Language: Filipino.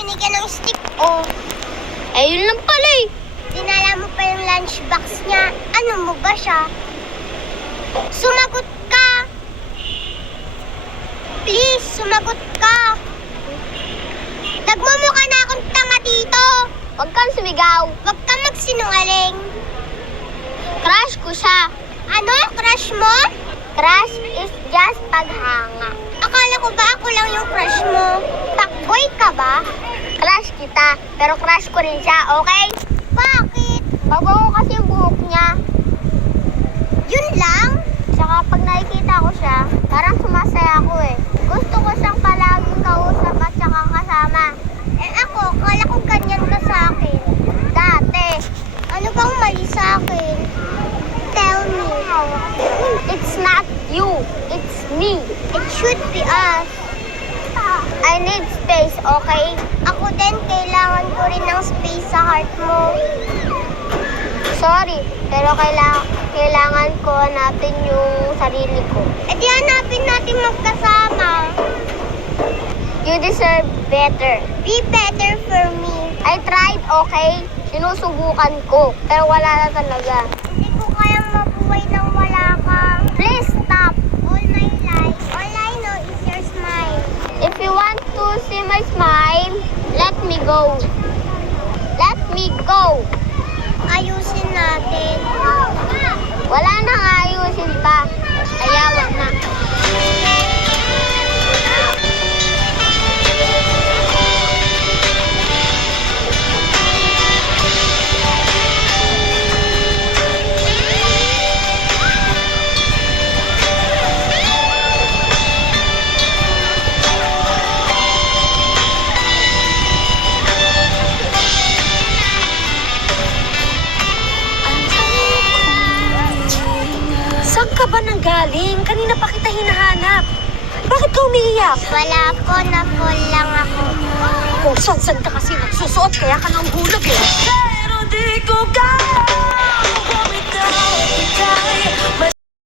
binigyan ng stick, oh. Eh, yun lang pala eh. Dinala mo pa yung lunchbox niya. Ano mo ba siya? Sumagot ka! Please, sumagot ka! Nagmumukha na akong tanga dito! Huwag kang sumigaw. Huwag ka magsinungaling! Crush ko siya. Ano? Crush mo? Crush is just paghanga. Akala ko ba ako lang yung crush mo? Fuckboy ka ba? Crush kita, pero crush ko rin siya, okay? Bakit? Mabango kasi yung buhok niya. Yun lang? Tsaka pag nakikita ko siya, parang sumasaya ako eh. Gusto ko siyang palaging kausap at saka kasama. Eh ako, akala ko ganyan ka sa akin. Dati. Ano bang mali sa akin? Tell me. It's not you, it's me. It should be us. I need space, okay? Ako din, kailangan ko rin ng space sa heart mo. Sorry, pero kailangan ko hanapin yung sarili ko. Eh di hanapin natin magkasama. You deserve better. Be better for me. I tried, okay? Sinusubukan ko, pero wala na talaga. Hindi ko kayang mabuhay nang wala ka. Please stop. All my life, all I know is your smile. If you want to see my smile, let me go. Let me go. Ayusin natin. Wala nang ayusin pa. Ayawan na. Saan ka ba nanggaling? Kanina pa kita hinahanap. Bakit ka umiiyak? Wala po, na-fall lang ako. Kung saan ka kasi nagsusuot, kaya ka nang hulog eh. Pero di ko kaya bumitaw,